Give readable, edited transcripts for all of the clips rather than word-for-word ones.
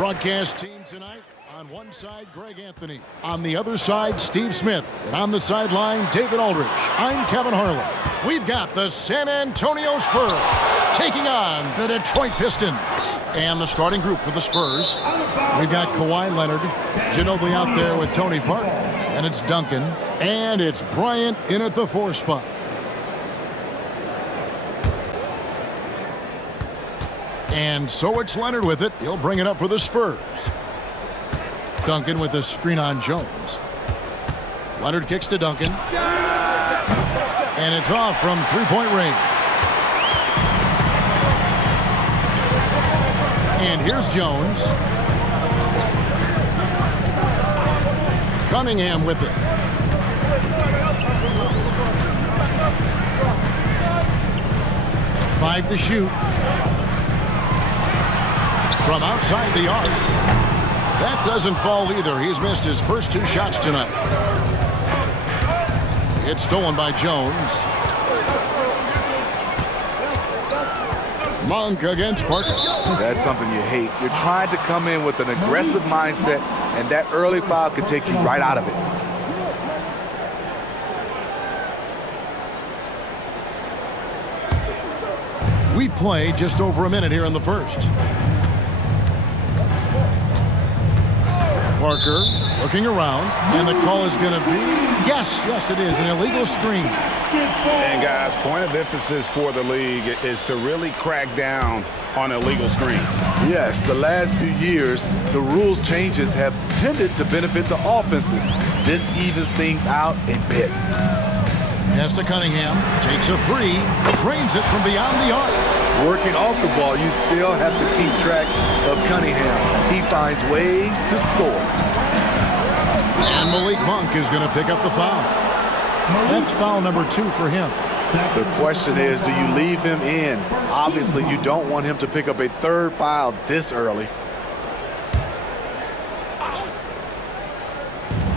Broadcast team tonight, on one side, Greg Anthony. On the other side, Steve Smith. And on the sideline, David Aldridge. I'm Kevin Harlan. We've got the San Antonio Spurs taking on the Detroit Pistons. And the starting group for the Spurs, we've got Kawhi, Leonard, Ginobili out there with Tony Parker. And it's Duncan. And it's Bryant in at the 4 spot. And so it's Leonard with it. He'll bring it up for the Spurs. Duncan with a screen on Jones. Leonard kicks to Duncan. And it's off from three-point range. And here's Jones. Cunningham with it. Five to shoot. From outside the arc. That doesn't fall either. He's missed his first 2 shots tonight. It's stolen by Jones. Monk against Parker. That's something you hate. You're trying to come in with an aggressive mindset, and that early foul could take you right out of it. We play just over a minute here in the first. Parker looking around, and the call is going to be, yes, it is, an illegal screen. And guys, point of emphasis for the league is to really crack down on illegal screens. Yes, the last few years, the rules changes have tended to benefit the offenses. This evens things out a bit. Pass to Cunningham, takes a 3, drains it from beyond the arc. Working off the ball, you still have to keep track of Cunningham. He finds ways to score. And Malik Monk is going to pick up the foul. That's foul number 2 for him. The question is, do you leave him in? Obviously, you don't want him to pick up a 3rd foul this early.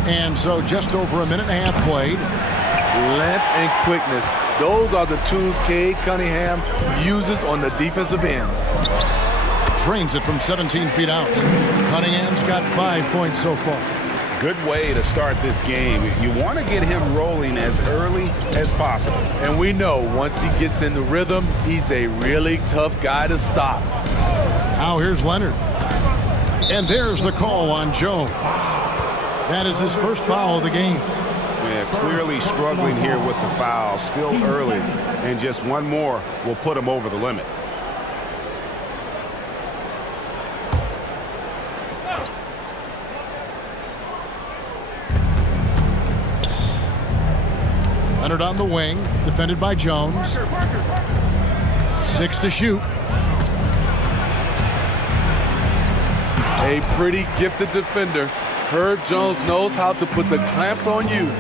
And so just over a minute and a half played. Length and quickness. Those are the tools Cade Cunningham uses on the defensive end. Drains it from 17 feet out. Cunningham's got 5 points so far. Good way to start this game. You want to get him rolling as early as possible. And we know once he gets in the rhythm, he's a really tough guy to stop. Now here's Leonard. And there's the call on Jones. That is his first foul of the game. Yeah, clearly struggling here with the foul, still early, and just one more will put him over the limit. Leonard on the wing, defended by Jones. 6 to shoot. A pretty gifted defender. Herb Jones knows how to put the clamps on you.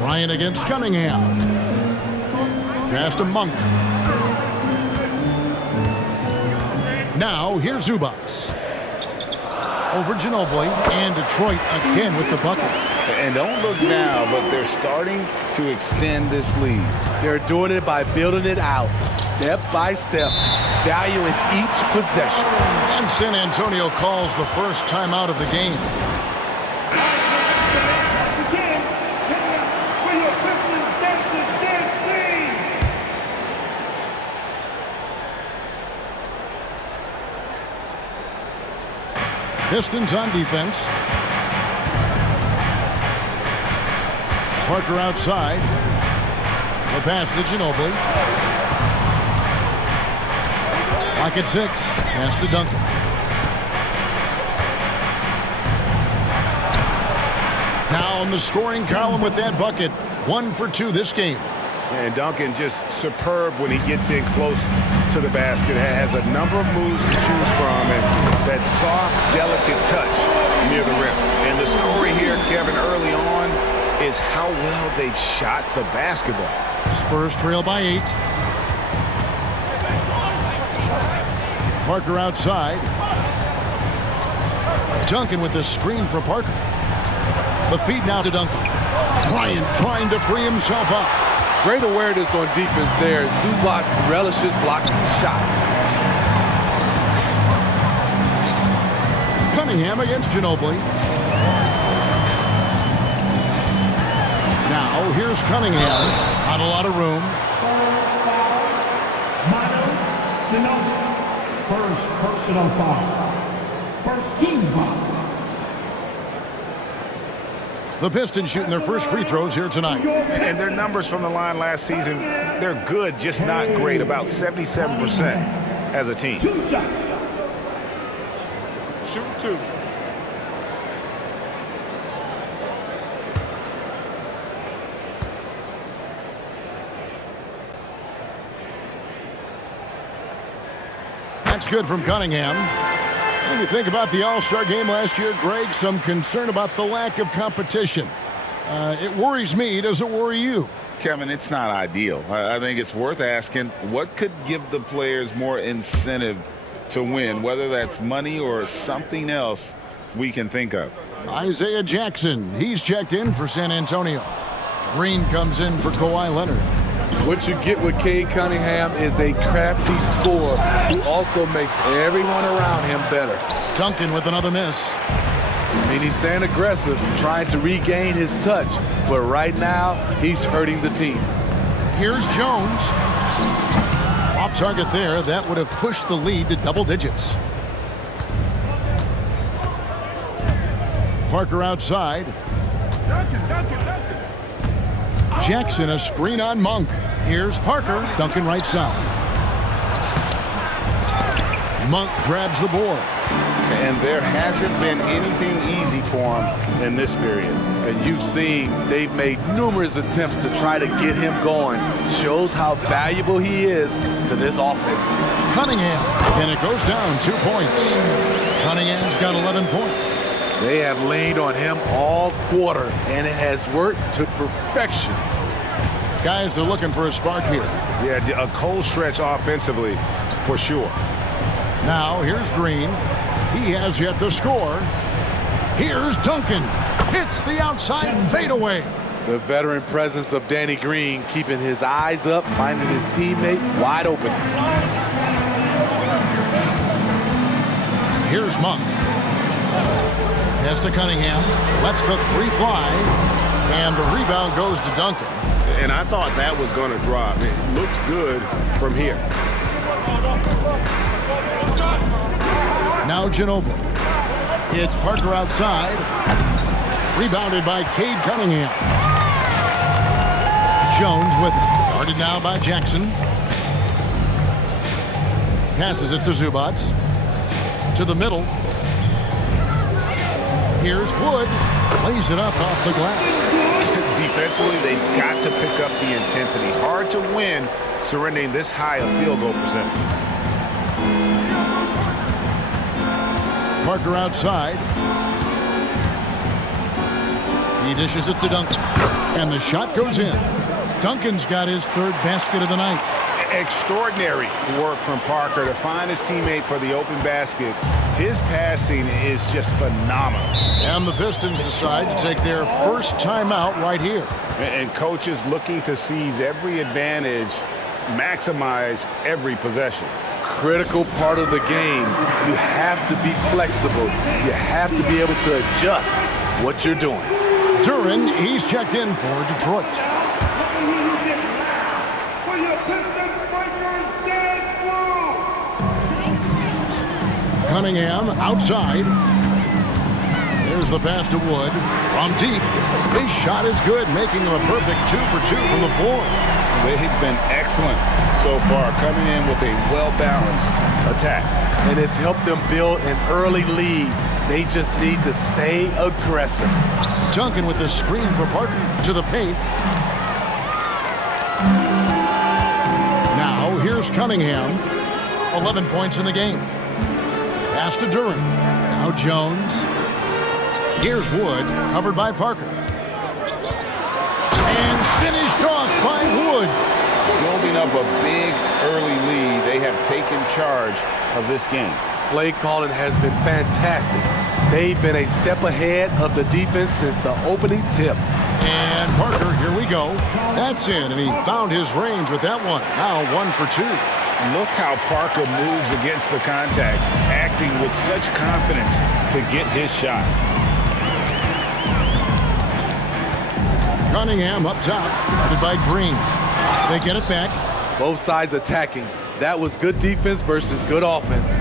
Bryant against Cunningham. Pass to Monk. Now here's Zubats. Over Ginobili, and Detroit again with the bucket. And don't look now, but they're starting to extend this lead. They're doing it by building it out, step by step, valuing each possession. And San Antonio calls the first timeout of the game. Pistons on defense. Parker outside. The pass to Ginobili. Clock at 6. Pass to Duncan. Now in the scoring column with that bucket. 1 for 2 this game. And Duncan just superb when he gets in close to the basket. Has a number of moves to choose from, and that soft, delicate touch near the rim. And the story here, Kevin, early on is how well they've shot the basketball. Spurs trail by 8. Parker outside. Duncan with the screen for Parker. The feed now to Duncan. Bryant trying to free himself up. Great awareness on defense there. Zubats relishes blocking shots. Cunningham against Ginobili. Now, here's Cunningham. Not a lot of room. First personal foul. First team foul. The Pistons shooting their first free throws here tonight. And their numbers from the line last season, they're good, just not great. About 77% as a team. Two shots. Shoot two. That's good from Cunningham. When you think about the All-Star game last year, Greg, some concern about the lack of competition. It worries me. Does it worry you? Kevin, it's not ideal. I think it's worth asking what could give the players more incentive to win, whether that's money or something else we can think of. Isaiah Jackson, he's checked in for San Antonio. Green comes in for Kawhi Leonard. What you get with Cade Cunningham is a crafty scorer who also makes everyone around him better. Duncan with another miss. I mean, he's staying aggressive, trying to regain his touch, but right now, he's hurting the team. Here's Jones. Off target there. That would have pushed the lead to double digits. Parker outside. Jackson, a screen on Monk. Here's Parker. Duncan right side. Monk grabs the board. And there hasn't been anything easy for him in this period. And you've seen they've made numerous attempts to try to get him going. Shows how valuable he is to this offense. Cunningham, and it goes down 2 points. Cunningham's got 11 points. They have leaned on him all quarter, and it has worked to perfection. Guys are looking for a spark here. Yeah, a cold stretch offensively, for sure. Now, here's Green. He has yet to score. Here's Duncan. Hits the outside fadeaway. The veteran presence of Danny Green keeping his eyes up, finding his teammate wide open. Here's Monk. Pass to Cunningham. Lets the three fly. And the rebound goes to Duncan. And I thought that was going to drop. It looked good from here. Now Ginobili. It's Parker outside. Rebounded by Cade Cunningham. Jones with it. Guarded now by Jackson. Passes it to Zubac. To the middle. Here's Wood. Lays it up off the glass. Defensively, they've got to pick up the intensity. Hard to win surrendering this high a field goal percentage. Parker outside. He dishes it to Duncan. And the shot goes in. Duncan's got his third basket of the night. Extraordinary work from Parker to find his teammate for the open basket. His passing is just phenomenal. And the Pistons decide to take their first timeout right here. And coaches looking to seize every advantage, maximize every possession. Critical part of the game. You have to be flexible. You have to be able to adjust what you're doing. Duran, he's checked in for Detroit. Cunningham outside. There's the pass to Wood from deep. His shot is good, making him a perfect 2 for 2 from the floor. They've been excellent so far, coming in with a well-balanced attack. And it's helped them build an early lead. They just need to stay aggressive. Duncan with the screen for Parker to the paint. Now here's Cunningham. 11 points in the game. Pass to Duran. Now Jones. Here's Wood, covered by Parker. And finished off by Wood. Building up a big early lead, they have taken charge of this game. Play calling has been fantastic. They've been a step ahead of the defense since the opening tip. And Parker, here we go. That's in, and he found his range with that one. Now 1 for 2. Look how Parker moves against the contact, acting with such confidence to get his shot. Cunningham up top, guarded by Green. They get it back. Both sides attacking. That was good defense versus good offense.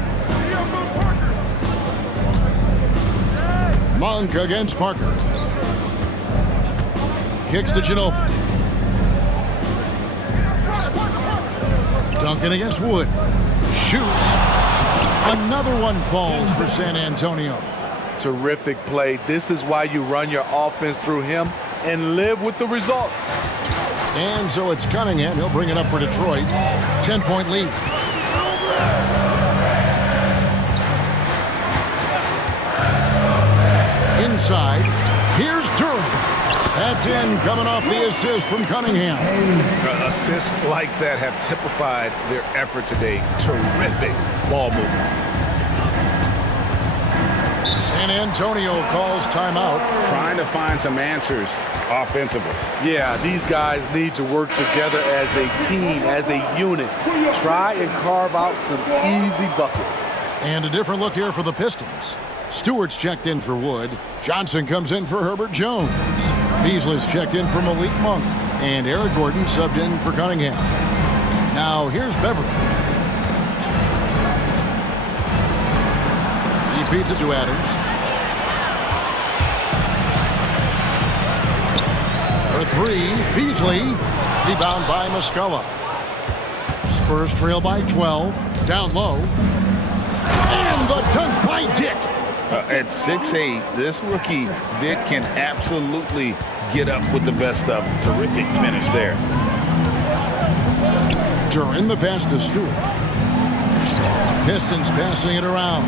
Monk against Parker. Kicks to Ginobili. Duncan against Wood. Shoots. Another one falls for San Antonio. Terrific play. This is why you run your offense through him and live with the results. And so it's Cunningham. He'll bring it up for Detroit. 10-point lead. Inside. Here's Durham. That's in, coming off the assist from Cunningham. Assists like that have typified their effort today. Terrific ball movement. San Antonio calls timeout. Trying to find some answers offensively. Yeah, these guys need to work together as a team, as a unit. Try and carve out some easy buckets. And a different look here for the Pistons. Stewart's checked in for Wood. Johnson comes in for Herbert Jones. Beasley's checked in for Malik Monk. And Eric Gordon subbed in for Cunningham. Now here's Beverly. He feeds it to Adams. For three, Beasley. Rebound by Muscala. Spurs trail by 12. Down low. And the dunk by Dick. At 6'8", this rookie, Dick, can absolutely get up with the best of them. Terrific finish there. During the pass to Stewart. Pistons passing it around.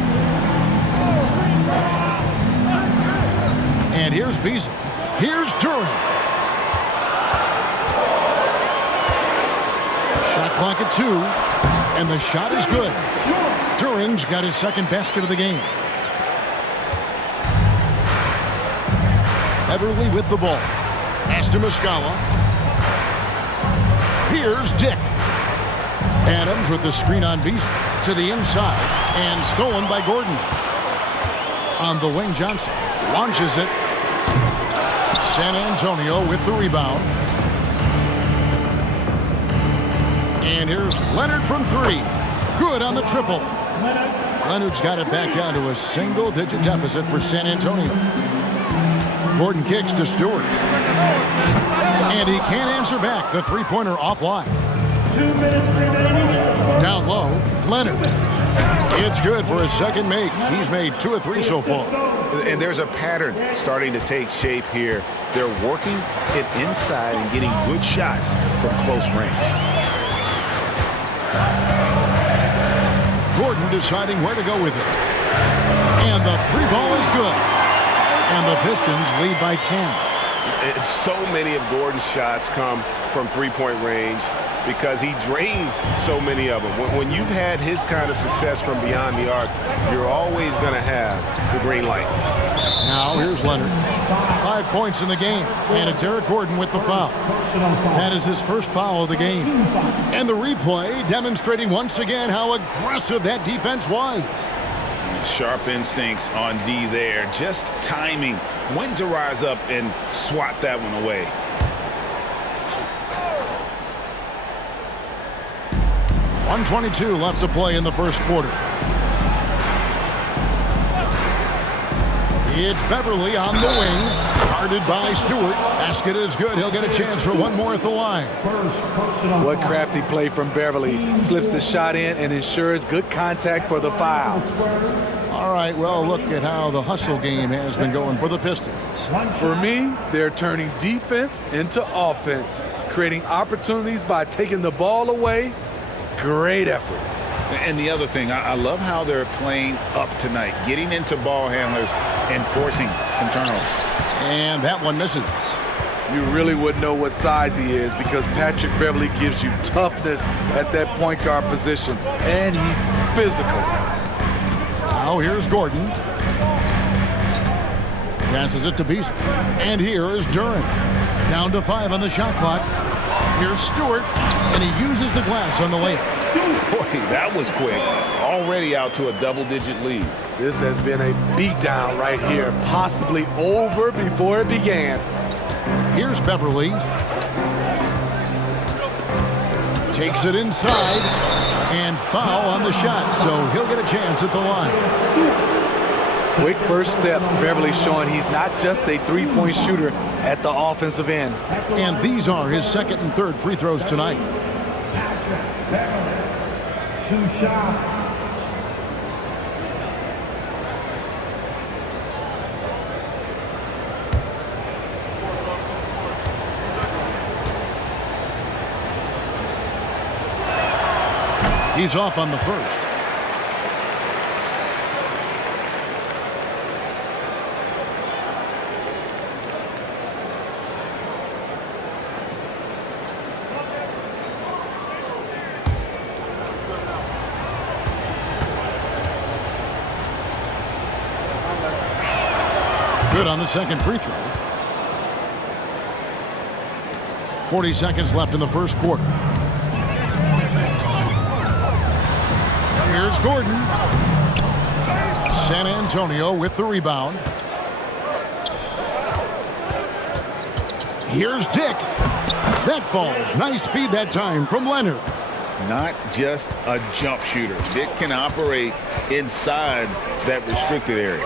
And here's Beasley. Here's Durham. Shot clock at 2. And the shot is good. Durham's got his second basket of the game. Beverly with the ball. Pass to Muscala. Here's Dick. Adams with the screen on Beasley. To the inside. And stolen by Gordon. On the wing, Johnson launches it. San Antonio with the rebound. And here's Leonard from 3. Good on the triple. Leonard's got it back down to a single-digit deficit for San Antonio. Gordon kicks to Stewart. And he can't answer back. The three-pointer offline. 2 minutes remaining. Down low, Leonard. It's good for his second make. He's made 2 of 3 so far. And there's a pattern starting to take shape here. They're working it inside and getting good shots from close range. Gordon deciding where to go with it. And the 3-ball is good. And the Pistons lead by 10. So many of Gordon's shots come from three-point range because he drains so many of them. When you've had his kind of success from beyond the arc, you're always going to have the green light. Now here's Leonard. 5 points in the game. And it's Eric Gordon with the foul. That is his first foul of the game. And the replay demonstrating once again how aggressive that defense was. Sharp instincts on D there. Just timing when to rise up and swat that one away. .122 left to play in the first quarter. It's Beverly on the wing. Guarded by Stewart. Basket is good. He'll get a chance for one more at the line. What crafty play from Beverly. Slips the shot in and ensures good contact for the foul. All right, well, look at how the hustle game has been going for the Pistons. For me, they're turning defense into offense, creating opportunities by taking the ball away. Great effort. And the other thing, I love how they're playing up tonight, getting into ball handlers and forcing some turnovers. And that one misses. You really wouldn't know what size he is because Patrick Beverly gives you toughness at that point guard position, and he's physical. Now here's Gordon. Passes it to Beasley. And here is Durham. Down to 5 on the shot clock. Here's Stewart, and he uses the glass on the layup. Boy, that was quick. Already out to a double-digit lead. This has been a beatdown right here, possibly over before it began. Here's Beverly. Takes it inside, and foul on the shot, so he'll get a chance at the line. Quick first step. Beverly showing he's not just a three-point shooter at the offensive end. And these are his second and third free throws tonight. Two shots. He's off on the first. Good on the second free throw. 40 seconds left in the first quarter. Here's Gordon. San Antonio with the rebound. Here's Dick. That falls. Nice feed that time from Leonard. Not just a jump shooter. Dick can operate inside that restricted area.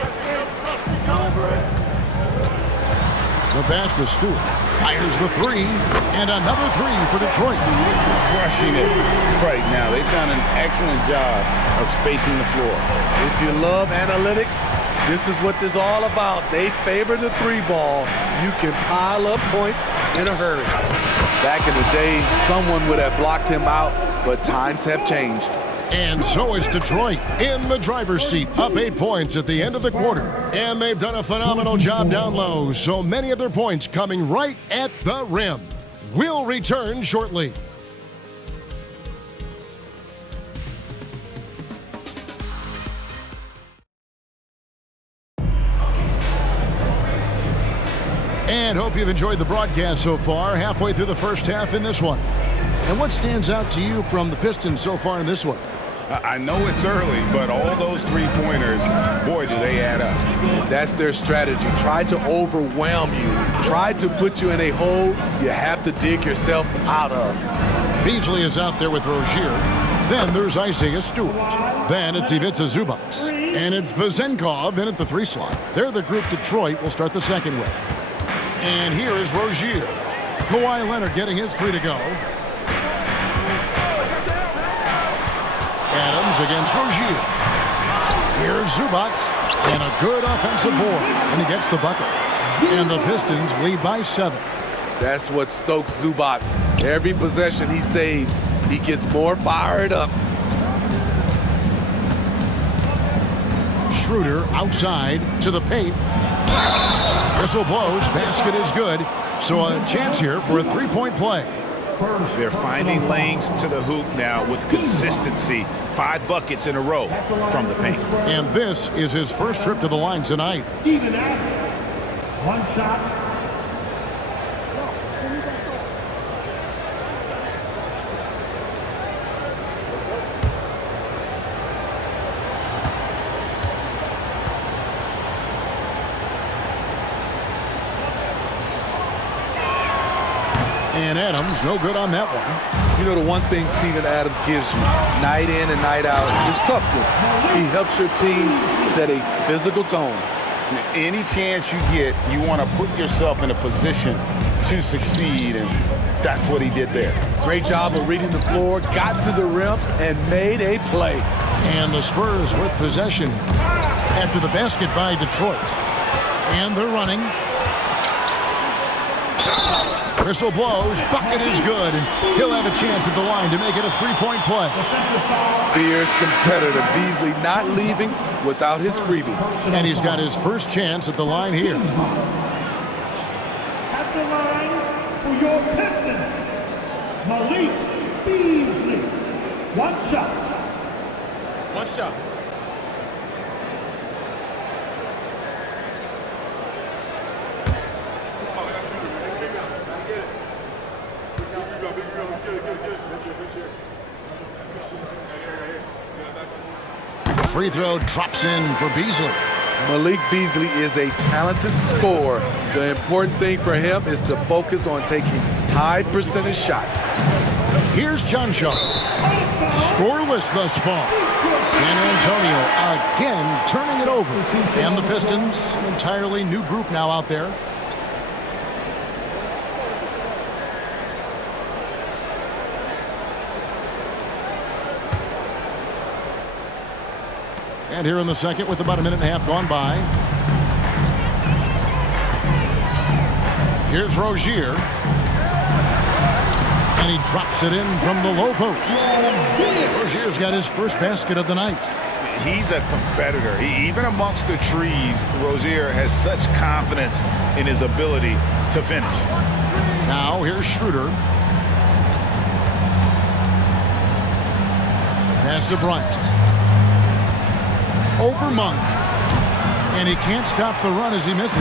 The pass to Stewart. Fires the three. And another three for Detroit. Crushing it right now. They've done an excellent job of spacing the floor. If you love analytics, this is what this is all about. They favor the three ball. You can pile up points in a hurry. Back in the day, someone would have blocked him out, but times have changed. And so is Detroit in the driver's seat, up 8 points at the end of the quarter. And they've done a phenomenal job down low, so many of their points coming right at the rim. We'll return shortly. And hope you've enjoyed the broadcast so far, halfway through the first half in this one. And what stands out to you from the Pistons so far in this one? I know it's early, but all those three-pointers, boy, do they add up. And that's their strategy. Try to overwhelm you. Try to put you in a hole you have to dig yourself out of. Beasley is out there with Rozier. Then there's Isaiah Stewart. Then it's Ivica Zubac. And it's Vezenkov in at the 3 slot. They're the group Detroit will start the second with. And here is Rozier. Kawhi Leonard getting his 3 to go. Adams against Rozier. Here's Zubac. And a good offensive board. And he gets the bucket. And the Pistons lead by 7. That's what stokes Zubac. Every possession he saves, he gets more fired up. Schroeder outside to the paint. Whistle blows. Basket is good. So a chance here for a 3-point play. They're finding lanes to the hoop now with consistency. 5 buckets in a row from the paint. And this is his first trip to the line tonight. Even Adams. One shot. And Adams, no good on that one. You know, the one thing Steven Adams gives you, night in and night out, is toughness. He helps your team set a physical tone. Any chance you get, you want to put yourself in a position to succeed, and that's what he did there. Great job of reading the floor, got to the rim, and made a play. And the Spurs with possession after the basket by Detroit. And they're running. Whistle blows. Bucket is good. And he'll have a chance at the line to make it a 3-point play. Fierce competitor. Beasley not leaving without his freebie. And he's got his first chance at the line here. At the line for your Pistons, Malik Beasley. One shot. One shot. Free throw drops in for Beasley. Malik Beasley is a talented scorer. The important thing for him is to focus on taking high percentage shots. Here's John Shaw. Scoreless thus far. San Antonio again turning it over. And the Pistons, an entirely new group now out there. And here in the second with about a minute and a half gone by. Here's Rozier. And he drops it in from the low post. Rozier's got his first basket of the night. He's a competitor. Even amongst the trees, Rozier has such confidence in his ability to finish. Now here's Schroeder. Pass to Bryant. Over Monk. And he can't stop the run as he misses.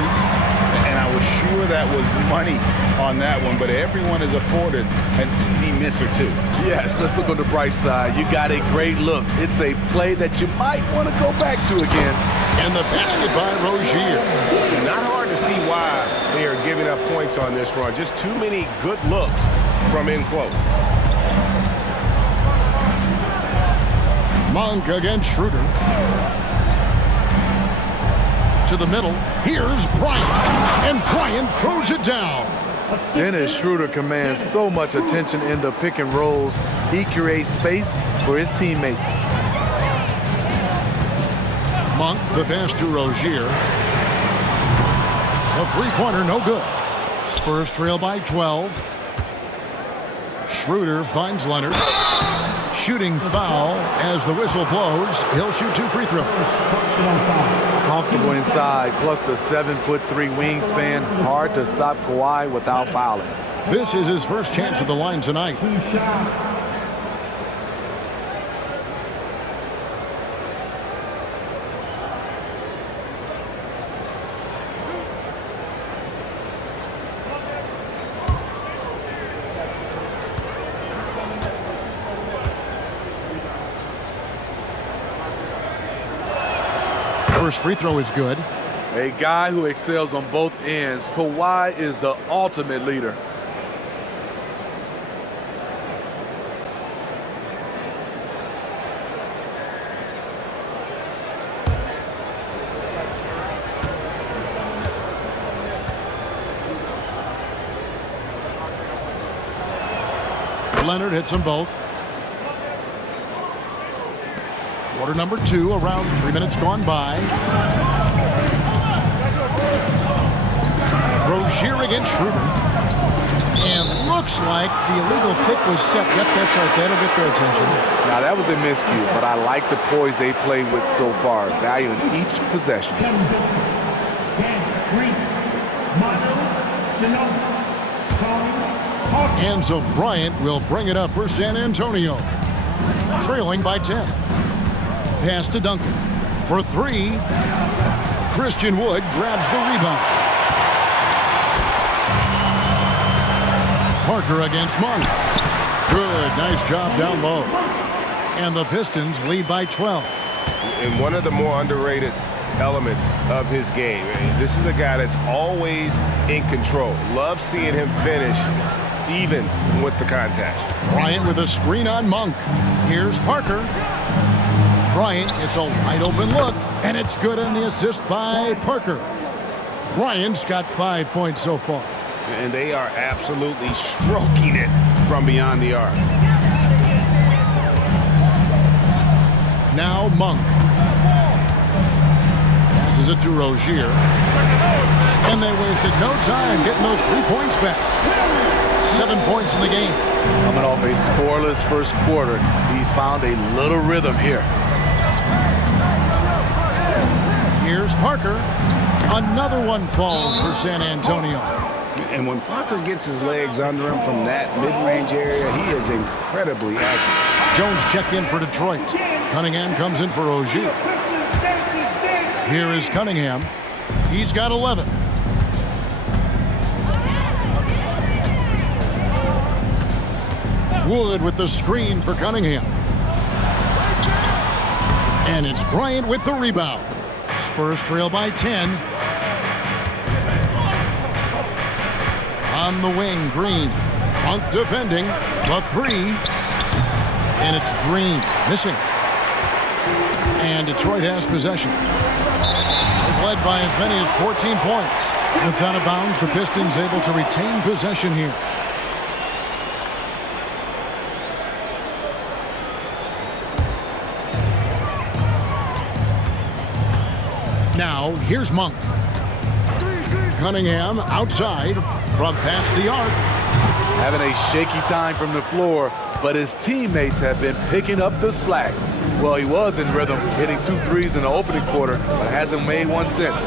And I was sure that was money on that one, but everyone is afforded an easy miss or two. Yes, let's look on the bright side. You got a great look. It's a play that you might want to go back to again. And the basket by Rozier. Not hard to see why they are giving up points on this run. Just too many good looks from in close. Monk against Schroeder. To the middle. Here's Bryant. And Bryant throws it down. Dennis Schroeder commands so much attention in the pick and rolls. He creates space for his teammates. Monk, the pass to Rozier. A three-pointer, no good. Spurs trail by 12. Schroeder finds Leonard. Shooting foul as the whistle blows. He'll shoot 2 free throws. Comfortable inside, plus the 7'3" wingspan. Hard to stop Kawhi without fouling. This is his first chance at the line tonight. First free throw is good. A guy who excels on both ends. Kawhi is the ultimate leader. Leonard hits them both. Quarter number 2, around 3 minutes gone by. Rozier against Schroeder. And looks like the illegal pick was set. Yep, that's right. That'll get their attention. Now, that was a miscue, but I like the poise they played with so far. Value in each possession. And so Bryant will bring it up for San Antonio. Trailing by 10. Pass to Duncan. For 3. Christian Wood grabs the rebound. Parker against Monk. Good, nice job down low. And the Pistons lead by 12. And one of the more underrated elements of his game. This is a guy that's always in control. Love seeing him finish even with the contact. Bryant with a screen on Monk. Here's Parker. Bryant, it's a wide open look, and it's good on the assist by Parker. Bryant's got 5 points so far. And they are absolutely stroking it from beyond the arc. Now Monk. Passes it to Rozier. And they wasted no time getting those 3 points back. 7 points in the game. Coming off a scoreless first quarter, he's found a little rhythm here. Here's Parker. Another one falls for San Antonio. And when Parker gets his legs under him from that mid-range area, he is incredibly accurate. Jones checked in for Detroit. Cunningham comes in for Rozier. Here is Cunningham. He's got 11. Wood with the screen for Cunningham. And it's Bryant with the rebound. Spurs trail by 10. On the wing, Green. Monk defending. The 3. And it's Green missing. And Detroit has possession. They've led by as many as 14 points. It's out of bounds. The Pistons able to retain possession here. Now, here's Monk. Cunningham outside from past the arc. Having a shaky time from the floor, but his teammates have been picking up the slack. Well, he was in rhythm, hitting 2 threes in the opening quarter, but hasn't made one since.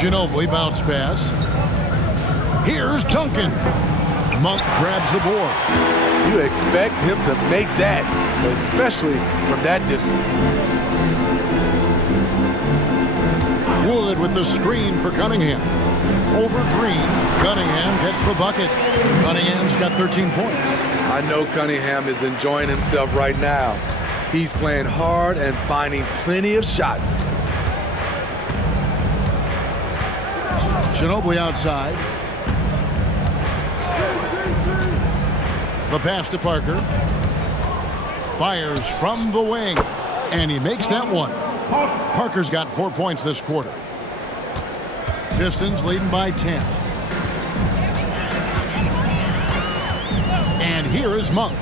Ginobili bounce pass. Here's Duncan. Monk grabs the board. You expect him to make that, especially from that distance. Wood with the screen for Cunningham. Over Green. Cunningham gets the bucket. Cunningham's got 13 points. I know Cunningham is enjoying himself right now. He's playing hard and finding plenty of shots. Ginobili outside. The pass to Parker. Fires from the wing. And he makes that one. Parker's got 4 points this quarter. Pistons leading by 10. And here is Monk.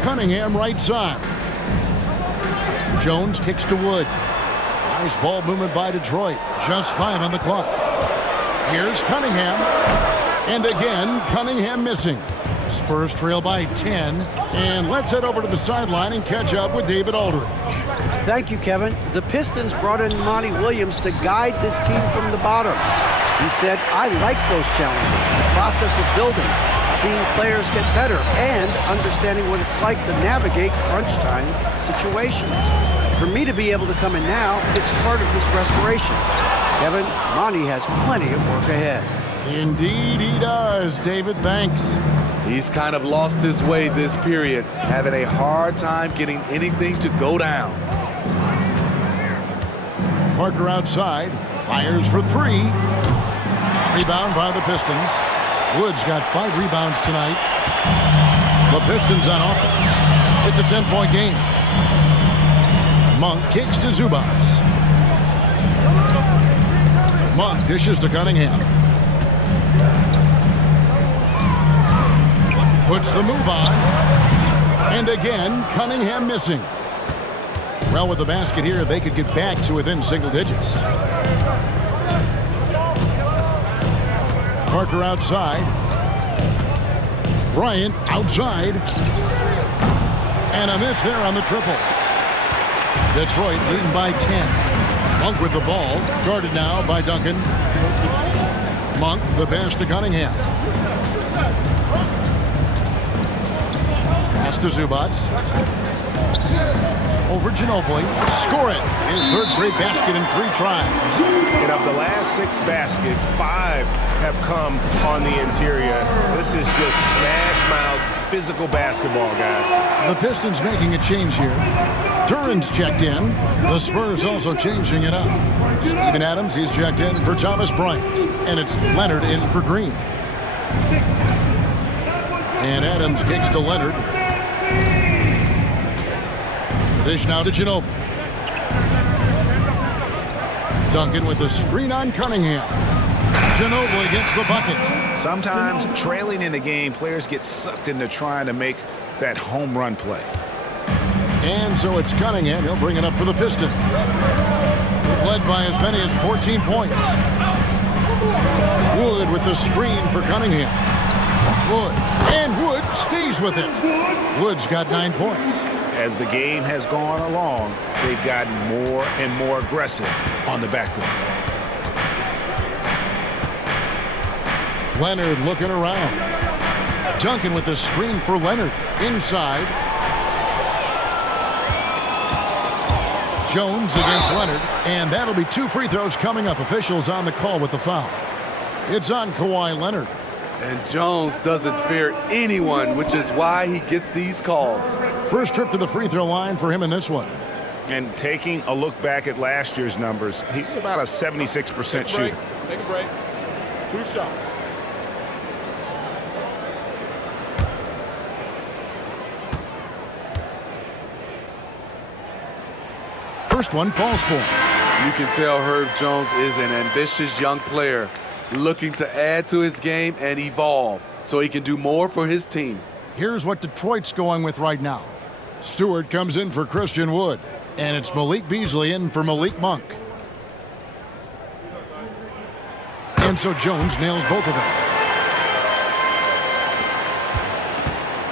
Cunningham right side. Jones kicks to Wood. Nice ball movement by Detroit. Just 5 on the clock. Here's Cunningham. And again, Cunningham missing. Spurs trail by 10. And let's head over to the sideline and catch up with David Aldridge. Thank you, Kevin. The Pistons brought in Monty Williams to guide this team from the bottom. He said, I like those challenges, the process of building, seeing players get better, and understanding what it's like to navigate crunch time situations. For me to be able to come in now, it's part of this restoration. Kevin, Monty has plenty of work ahead. Indeed he does, David. Thanks. He's kind of lost his way this period, having a hard time getting anything to go down. Parker outside, fires for 3. Rebound by the Pistons. Wood's got 5 rebounds tonight. The Pistons on offense. It's a 10-point game. Monk kicks to Zubac. Monk dishes to Cunningham. Puts the move on. And again, Cunningham missing. Well, with the basket here, they could get back to within single digits. Parker outside. Bryant outside. And a miss there on the triple. Detroit leading by 10. Monk with the ball. Guarded now by Duncan. Monk, the pass to Cunningham. Pass to Zubac. Over Ginobili. Score it. His third straight basket in 3 tries. And of the last 6 baskets, 5 have come on the interior. This is just smash-mouth, physical basketball, guys. The Pistons making a change here. Duran's checked in. The Spurs also changing it up. Steven Adams, he's checked in for Thomas Bryant. And it's Leonard in for Green. And Adams kicks to Leonard. Dish now to Ginobili. Duncan with the screen on Cunningham. Ginobili gets the bucket. Sometimes trailing in the game, players get sucked into trying to make that home run play. And so it's Cunningham. He'll bring it up for the Pistons. They've led by as many as 14 points. Wood with the screen for Cunningham. Wood. And Wood stays with it. Wood's got 9 points. As the game has gone along, they've gotten more and more aggressive on the backboard. Leonard looking around. Duncan with the screen for Leonard. Inside. Jones against Leonard. And that'll be 2 free throws coming up. Officials on the call with the foul. It's on Kawhi Leonard. And Jones doesn't fear anyone, which is why he gets these calls. First trip to the free throw line for him in this one. And taking a look back at last year's numbers, he's about a 76% shooter. Take a break. 2 shots. First one falls for him. You can tell Herb Jones is an ambitious young player looking to add to his game and evolve so he can do more for his team. Here's what Detroit's going with right now. Stewart comes in for Christian Wood, and it's Malik Beasley in for Malik Monk. And so Jones nails both of them.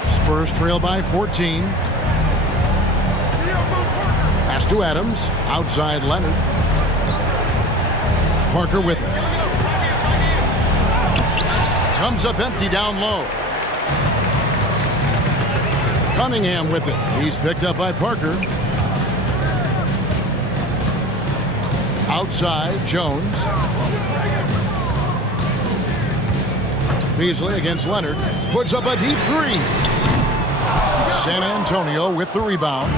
Spurs trail by 14. Pass to Adams, outside Leonard. Parker with it. Comes up empty down low. Cunningham with it. He's picked up by Parker. Outside, Jones. Beasley against Leonard. Puts up a deep three. San Antonio with the rebound.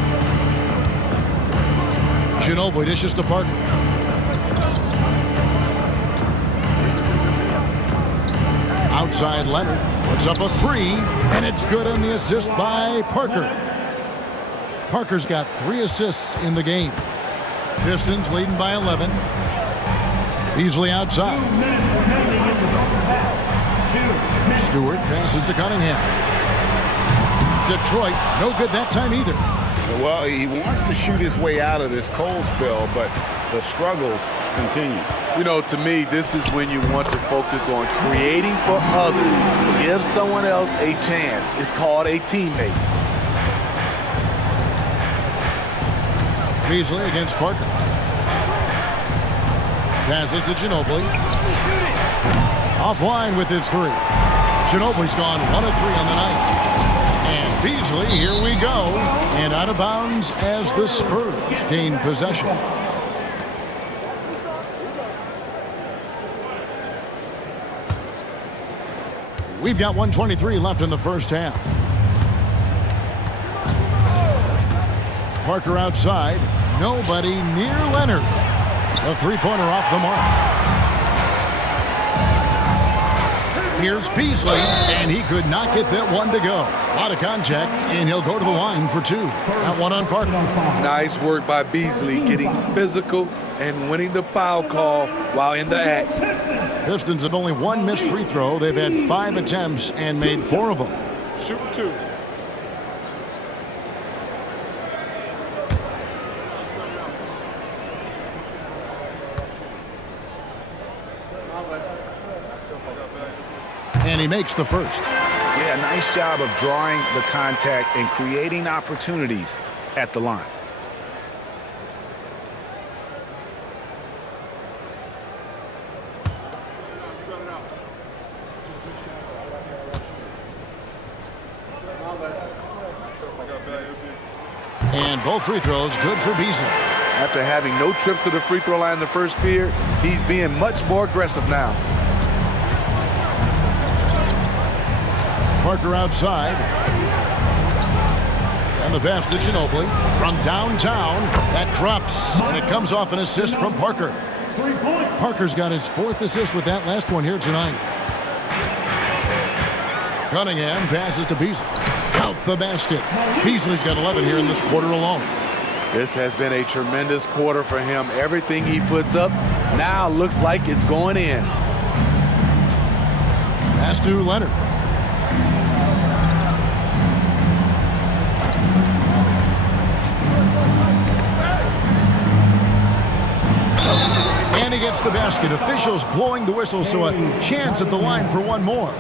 Ginobili dishes to Parker. Outside Leonard. Puts up a three. And it's good on the assist by Parker. Parker's got 3 assists in the game. Pistons leading by 11. Beasley outside. Stewart passes to Cunningham. Detroit, no good that time either. Well, he wants to shoot his way out of this cold spell, but the struggles continue. You know, to me, this is when you want to focus on creating for others. Give someone else a chance. It's called a teammate. Beasley against Parker. Passes to Ginobili. Offline with his 3. Ginobili's gone 1 of 3 on the night. And Beasley, here we go. And out of bounds as the Spurs gain possession. We've got 1:23 left in the first half. Parker outside. Nobody near Leonard. A 3-pointer off the mark. Here's Beasley, and he could not get that one to go. A lot of contact, and he'll go to the line for 2. That one on Parker. Nice work by Beasley, getting physical and winning the foul call while in the act. Pistons have only 1 missed free throw. They've had 5 attempts and made 4 of them. Shoot 2. And he makes the first. Yeah, nice job of drawing the contact and creating opportunities at the line. And both free throws good for Beasley. After having no trips to the free throw line in the first period, he's being much more aggressive now. Parker outside. And the pass to Ginobili from downtown. That drops, and it comes off an assist from Parker. Parker's got his 4th assist with that last one here tonight. Cunningham passes to Beasley. Count the basket. Beasley's got 11 here in this quarter alone. This has been a tremendous quarter for him. Everything he puts up now looks like it's going in. Pass to Leonard. And he gets the basket. Officials blowing the whistle, so a chance at the line for one more.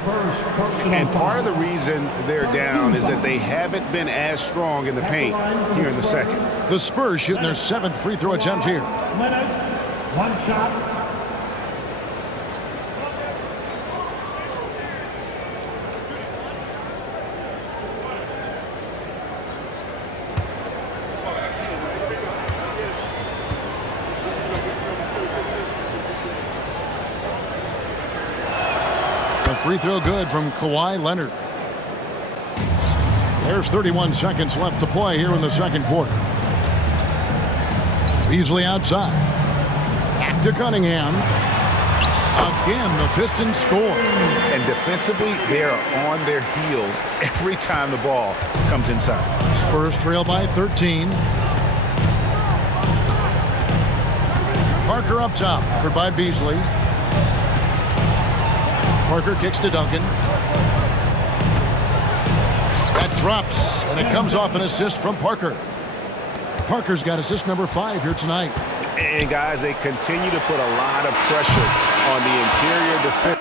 And part of the reason they're down is that they haven't been as strong in the paint here in the second. The Spurs shooting their 7th free throw attempt here. Leonard, 1 shot. The Free throw good from Kawhi Leonard. There's 31 seconds left to play here in the second quarter. Beasley outside. Back to Cunningham. Again, the Pistons score. And defensively, they are on their heels every time the ball comes inside. Spurs trail by 13. Parker up top, covered by Beasley. Parker kicks to Duncan. That drops, and it comes off an assist from Parker. Parker's got assist number 5 here tonight. And guys, they continue to put a lot of pressure on the interior defense.